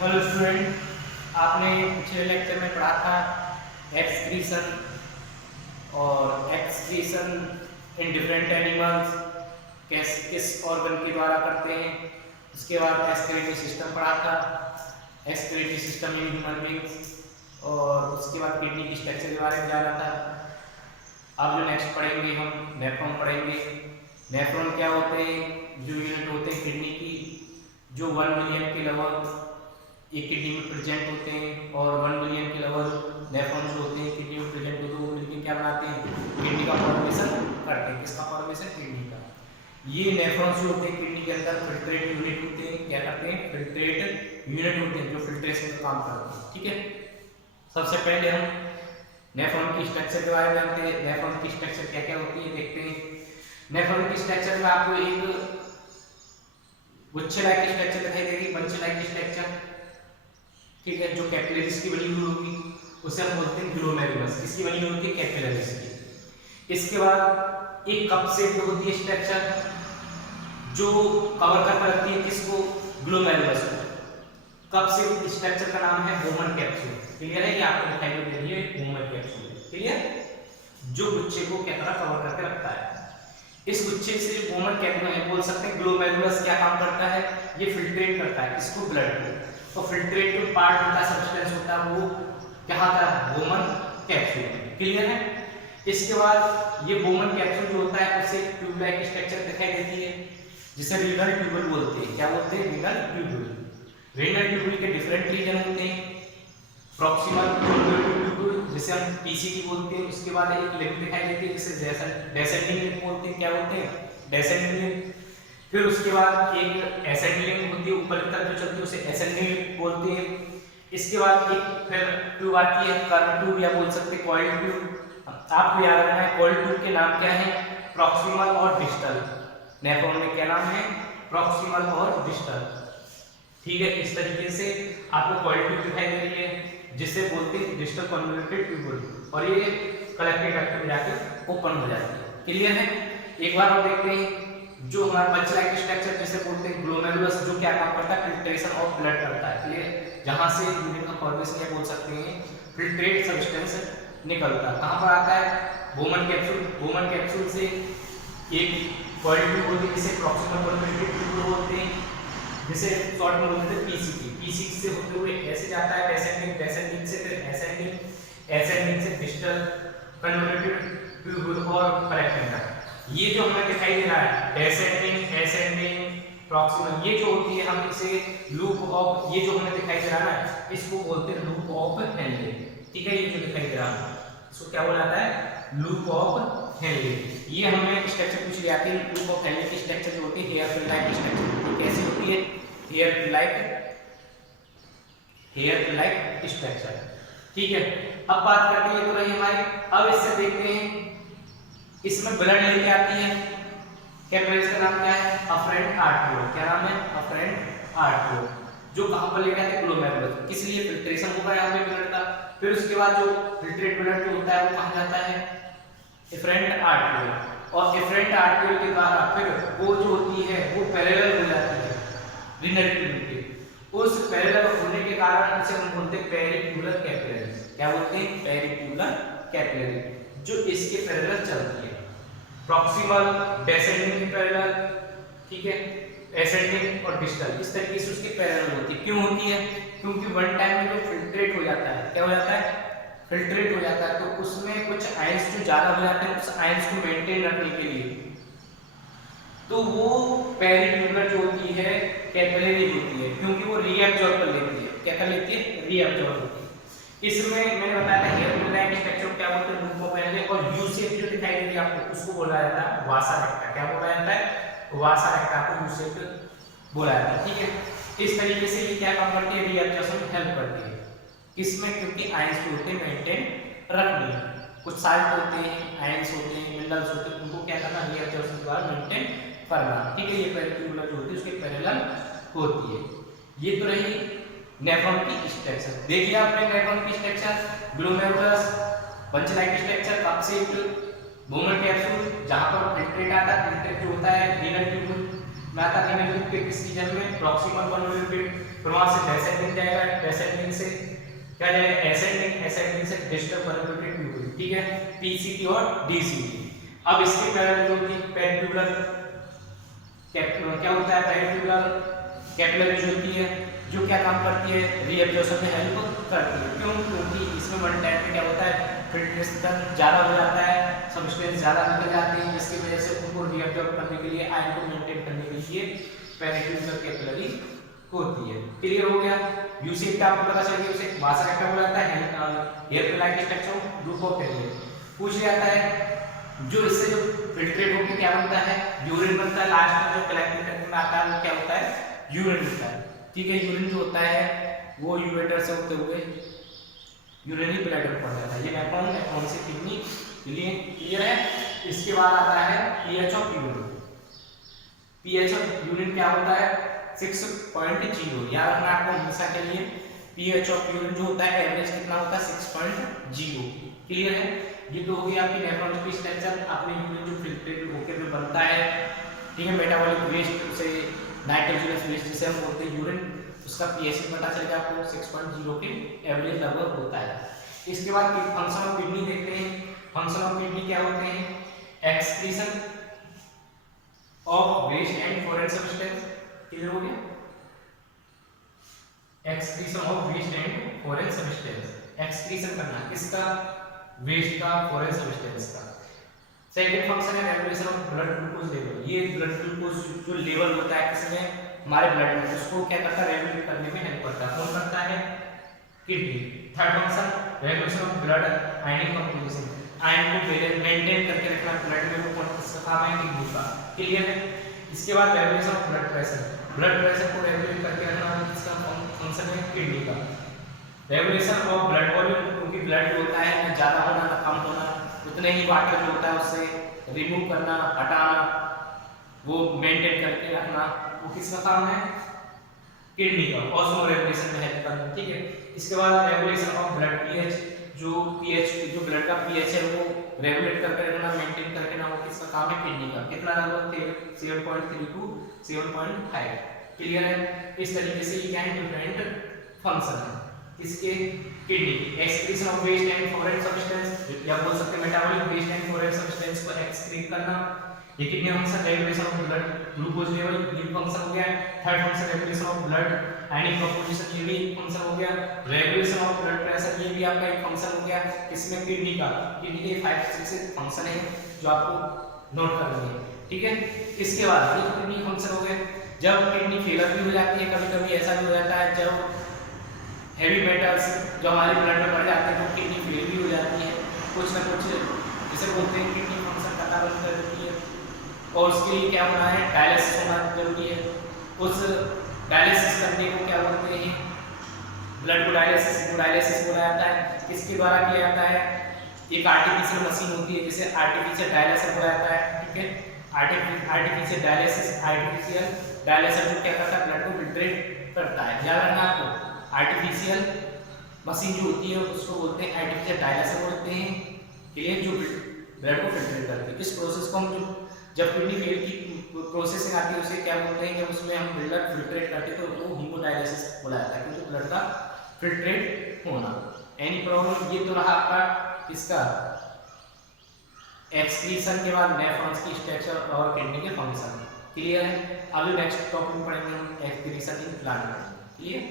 Hello student, आपने पिछले lecture में पढ़ा था एक्सक्रीशन और एक्सक्रीशन इन डिफरेंट एनिमल्स किस ऑर्गन के द्वारा करते हैं। उसके बाद एक्सक्रीटरी सिस्टम पढ़ा था, excretory system in human beings, और उसके बाद किडनी की स्ट्रक्चर के बारे में जाना था। अब जो नेक्स्ट पढ़ेंगे हम नेफ्रॉन पढ़ेंगे। नेफ्रॉन क्या होते हैं? जो यूनिट होते हैं किडनी की, जो 1 मिलियन के लगभग एक किडनी में प्रेजेंट होते हैं, और 1 मिलियन के लगभग नेफ्रॉन जो होते हैं किडनी में प्रेजेंट होते हैं, वो मिलकर क्या बनाते हैं? किडनी का फॉर्मेशन करते हैं। किसका फॉर्मेशन? किडनी का। ये नेफ्रॉन्स जो होते हैं किडनी के अंदर फिल्ट्रेट यूनिट होते हैं। क्या करते हैं? फिल्ट्रेट यूनिट होते हैं जो फिल्ट्रेशन का काम करते हैं। ठीक है, सबसे पहले हम नेफ्रॉन की स्ट्रक्चर के बारे में जानते हैं। नेफ्रॉन की स्ट्रक्चर क्या क्या होती है देखते हैं। नेफ्रॉन की स्ट्रक्चर में आपको एक गुच्छे लाइक स्ट्रक्चर दिखाई देगी, बंच लाइक स्ट्रक्चर। ठीक है, जो कैपिलरीज की बनी हुई होगी उसे हम बोलते हैं ग्लोमेरुलस। किसकी बनी हुई होती है? कैपिलरीज की। इसके बाद एक कप शेप होती है स्ट्रक्चर जो कवर कर रखती है किसको? ग्लोमेरुलस को। कप शेप स्ट्रक्चर का नाम है बोमन कैप्सूल। क्लियर है? ये आपको दिखाई दे रही है बोमन कैप्सूल। क्लियर? जो गुच्छे को क्या तरह कवर करके रखता है। इस गुच्छे से बोमन कैप्सूल बोल सकते हैं। ग्लोमेरुलस क्या काम करता है? ये फिल्ट्रेट करता है किसको? ब्लड को। तो फिल्ट्रेट जो पार्ट होता है, सब्सटेंस होता है, वो क्या होता है? Bowman capsule. क्लियर है? इसके बाद ये बोमन कैप्सूल जो होता है उसे ट्यूब लाइक स्ट्रक्चर दिखाई देती है जिसे रीनल ट्यूबुल बोलते हैं। क्या बोलते हैं? Renal tubule. रीनल ट्यूबुल के डिफरेंट रीजन होते हैं। प्रॉक्सिमल ट्यूबुल जिसे हम पीसीटी बोलते हैं। उसके बाद एक लिंक दिखाई देती है जिसे डेसेंडिंग लिंक बोलते हैं। क्या बोलते हैं? डेसेंडिंग लिंक। फिर उसके बाद एक एसेंडिंग होती है, ऊपर की तरफ जो चलती है उसे एसेंडिंग बोलते हैं। इसके बाद एक फिर ट्यूब आती है, कर्व ट्यूब या बोल सकते हैं कॉइल ट्यूब। आपको याद रखना है कॉइल ट्यूब के नाम क्या है? प्रॉक्सिमल और डिस्टल। नेफ्रॉन में क्या नाम है? प्रॉक्सिमल और डिस्टल। ठीक है, इस तरीके से आपको कॉइल ट्यूब दिखाई दे रही है जिसे बोलते हैं डिस्टल कन्वोल्यूटेड ट्यूबुल, और ये कलेक्टिव डक्ट में जाकर ओपन हो जाती है। क्लियर है? एक बार हम देखते हैं जो हमारा बंच लाइक स्ट्रक्चर जिसे बोलते हैं ग्लोमेरुलस, जो क्या काम करता है? फिल्ट्रेशन ऑफ ब्लड करता है। क्लियर? जहां से यूरिन का फॉर्मेशन या बोल सकते हैं फिल्ट्रेट सब्सटेंस निकलता है। कहां पर आता है? Bowman capsule. बोमन कैप्सूल से एक कॉइल ट्यूब होती है जिसे प्रॉक्सिमल कन्वोल्यूटेड ट्यूबुल बोलते हैं, जिसे शॉर्ट में बोलते हैं पीसीटी। पीसीटी से होते हुए ऐसे जाता है डेसेंडिंग, डेसेंडिंग से फिर एसेंडिंग, एसेंडिंग से डिस्टल कन्वोल्यूटेड ट्यूबुल और कलेक्टिंग डक्ट। ये जो हमें दिखाई दे रहा है डेसेंडिंग, एसेंडिंग, प्रॉक्सिमल, ये जो होती है हम इसे लूप ऑफ, ये जो हमें दिखाई दे रहा है इसको बोलते हैं लूप ऑफ हेनले। ठीक है, ये जो दिखाई दे रहा है इसको क्या बोला जाता है? Loop of Henle. ये हमें स्ट्रक्चर पूछ लिया कि लूप ऑफ हेनले की स्ट्रक्चर जो होती है हेयर पिन लाइक स्ट्रक्चर। कैसी होती है? Hairpin like structure. ठीक है, अब बात करते हैं, ये तो रही हमारी। अब इससे देखते हैं इसमें ब्लड लेके आती है। कैपिलरीज का नाम क्या है? अफरेंट आर्टरियोल। क्या नाम है? अफरेंट आर्टरियोल। जो कहां पर लेके आते हैं? ग्लोमेरुलस। किस लिए? फिल्ट्रेशन होगा यहां पे ब्लड का। फिर उसके बाद जो फिल्ट्रेट ब्लड जो होता है वो कहां जाता है? Efferent arteriole. और एफरेंट आर्टरियोल के द्वारा फिर वो जो होती है वो पैरेलल हो जाती है रीनल ट्यूब के। उस पैरेलल होने के कारण इसे हम बोलते हैं पेरिट्यूलर कैपिलरीज। क्या बोलते हैं? पेरिट्यूलर कैपिलरी, जो इसके पैरेलल चलती है। प्रॉक्सिमल, डेसेंडिंग के पैरेलल, ठीक है, एसेंडिंग और डिस्टल, इस तरीके से उसके पैरेलल होती है। क्यों होती है? क्योंकि वन टाइम में जो फिल्ट्रेट हो जाता है, क्या हो जाता है? फिल्ट्रेट हो जाता है, तो उसमें कुछ आयंस जो ज्यादा हो जाते हैं उस आयंस को मेंटेन रखने के लिए तो वो पेरिट्यूलर जो होती है कैपिलरी होती है, क्योंकि वो रीअब्जॉर्ब कर लेती है। क्या कर लेती है? रीअब्जॉर्ब होती है। इसमें मैंने बताया था हेयर पिन लाइक स्ट्रक्चर क्या बोलते हैं? Loop of Henle. और यू शेप जो दिखाई दे रही है आपको उसको बोला जाता है वासा रेक्टा। क्या बोला जाता है? वासा रेक्टा को यू शेप बोला जाता है। ठीक है, इस तरीके से ये क्या काम करती है? रीअब्जॉर्प्शन में हेल्प करती है। किसमें? क्योंकि आयंस को होते हैं मेंटेन रखनी है। कुछ साल्ट होते हैं, आयंस होते हैं, मिनरल्स होते हैं, उनको क्या करना? रीअब्जॉर्प्शन द्वारा मेंटेन करना। ठीक है, ये पेरिट्यूलर जो होती है उसके पैरेलल होती है। ये तो रही नेफ्रॉन की स्ट्रक्चर। देखिए आपने नेफ्रॉन की structure, glomerulus, bunch like structure, cup shape, Bowman capsule, जहां पर फिल्ट्रेट आता है, फिल्ट्रेट जो होता है रीनल ट्यूब, नाता रीनल के किस रीजन में, प्रॉक्सिमल कॉन्वोल्यूटिड, फिर वहां से डेसेंडिंग जाएगा, डेसेंडिंग से क्या जाएगा एसेंडिंग, एसेंडिंग से डिस्टल कॉन्वोल्यूटिड ट्यूबुल, ठीक है, पीसीटी और डीसीटी। अब इसके पैरेलल जो होती है पेरिट्यूबुलर, क्या होता है पेरिट्यूबुलर कैपिलरी जो होती है, जो क्या काम करती है, रीअब्जॉर्प्शन में हेल्प करती है। क्यों? क्योंकि इसमें वन टाइम में क्या होता है, फिल्ट्रेशन ज़्यादा हो जाता है, सब्सटेंस ज़्यादा निकल जाते हैं, जिसकी वजह से उनको रीअब्जॉर्ब करने के लिए, आयन को मेंटेन करने के लिए पेरिट्यूबुलर कैपिलरी होती है। क्लियर हो गया? यूसेट आपको पता चल गया, उसे वासरेक्टम बोला जाता है, hair like structure group of tablet. पूछ जाता है जो इससे जो फिल्ट्रेट होकर क्या बनता है, यूरिन बनता है, लास्ट में जो कलेक्टिंग करने में आता है वो क्या होता है, यूरिन होता है, ठीक है। यूरिन जो होता है वो यूरेटर से होते हुए यूरिनरी ब्लैडर में पड़ जाता है, ये नेफ्रॉन, नेफ्रॉन से किडनी, क्लियर है। इसके बाद आता है pH of urine. PH of urine क्या होता है, 6.0, याद रखना आपको हमेशा के लिए। पीएच ऑफ यूरिन जो होता है एवरेज कितना होता है, 6.0, क्लियर है। ये तो हो गया आपकी नेफ्रोलॉजी स्ट्रक्चर, आपने यूरिन जो फिल्ट्रेट होकर जो बनता है, ठीक है, मेटाबॉलिक वेस्ट, उसे नाइट्रोजनस वेस्ट जिसे हम बोलते हैं यूरिन, उसका पीएच पता चल गया आपको, 6.0 के एवरेज लगभग होता है। इसके बाद फंक्शन ऑफ किडनी देखते हैं। फंक्शन ऑफ किडनी क्या होते हैं, excretion of waste and foreign substance, clear हो गया, excretion of waste and foreign substance, excretion करना किसका, वेस्ट का, फॉरेन सब्सटेंस का। सेकंड फंक्शन है regulation of blood glucose level. ये ब्लड ग्लूकोज जो लेवल होता है किसमें, हमारे ब्लड में, उसको क्या करता है, रेगुलेट करने में हेल्प करता है। कौन करता है, kidney. Third function regulation of blood ionic composition, ion को मेंटेन करके रखना ब्लड में, वो कौन किसका काम है, किडनी का, क्लियर है। इसके बाद regulation of blood pressure, blood pressure को रेगुलेट करके रखना किसका फंक्शन है, किडनी का। रेगुलेशन ऑफ ब्लड वॉल्यूम, क्योंकि ब्लड जो होता है ना ज़्यादा होना ना कम होना, उतने ही वाटर जो होता है उससे रिमूव करना, हटाना, वो मेंटेन करके रखना, वो किसका काम है, किडनी का। ऑस्मो रेगुलेशन में हेल्प करना, ठीक है। इसके बाद रेगुलेशन ऑफ ब्लड पीएच, जो पीएच जो ब्लड का पीएच है वो रेगुलेट करके रखना, मेंटेन करके रखना, वो किसका काम है, किडनी का। कितना लगभग 7.3 to 7.5, क्लियर है। इस तरीके से ये क्या है, डिफरेंट फंक्शन है इसके किडनी की। Excretion of waste and foreign substance, या बोल सकते हैं metabolic waste and foreign substance को एक्सक्रीट करना, ये kidney function. Regulation of blood glucose level, ये फंक्शन हो गया। Third function regulation of blood ionic composition, ये भी एक फंक्शन हो गया। रेगुलेशन ऑफ ब्लड प्रेशर, ये भी आपका एक फंक्शन हो गया, किसमें, किडनी का। किडनी के 5-6 फंक्शन है जो आपको नोट करनी है, ठीक है। इसके बाद ये किडनी फंक्शन हो गए। जब किडनी फेलर भी हो जाती है, कभी कभी ऐसा भी हो जाता है जब हेवी मेटल्स जो हमारे ब्लड में बढ़ जाते हैं तो किडनी फेल भी हो जाती है, कुछ ना कुछ जिसे बोलते हैं किडनी फंक्शन करना बंद कर देती है, और उसके लिए क्या होना है, डायलिसिस होना जरूरी है। उस डायलिसिस करने को क्या बोलते हैं, ब्लड को डायलिसिस बोला जाता है। किसके द्वारा किया जाता है, एक आर्टिफिशियल मशीन होती है जिसे आर्टिफिशियल डायलिसिस बोला जाता है, ठीक है। आर्टिफिशियल डायलिसिस जो क्या करता है, ब्लड को फिल्ट्रेट करता है। याद रखना आपको, आर्टिफिशियल मशीन जो होती है उसको बोलते हैं आर्टिफिशियल डायलिसिस बोलते हैं, क्लियर, जो ब्लड को फिल्टर करती है। इस प्रोसेस को हम जब किडनी फेल की प्रोसेसिंग आती है उसे क्या बोलते हैं, जब उसमें हम ब्लड फिल्ट्रेट करते हैं तो वो हीमोडायलिसिस बोला जाता है, क्योंकि ब्लड का फिल्ट्रेट होना। एनी प्रॉब्लम, ये तो रहा आपका किसका, एक्सक्रीशन के बाद नेफ्रॉन्स की स्ट्रक्चर और किडनी के फंक्शन, क्लियर है। अभी नेक्स्ट टॉपिक पढ़ेंगे हम एक्सक्रीशन इन प्लांट, क्लियर।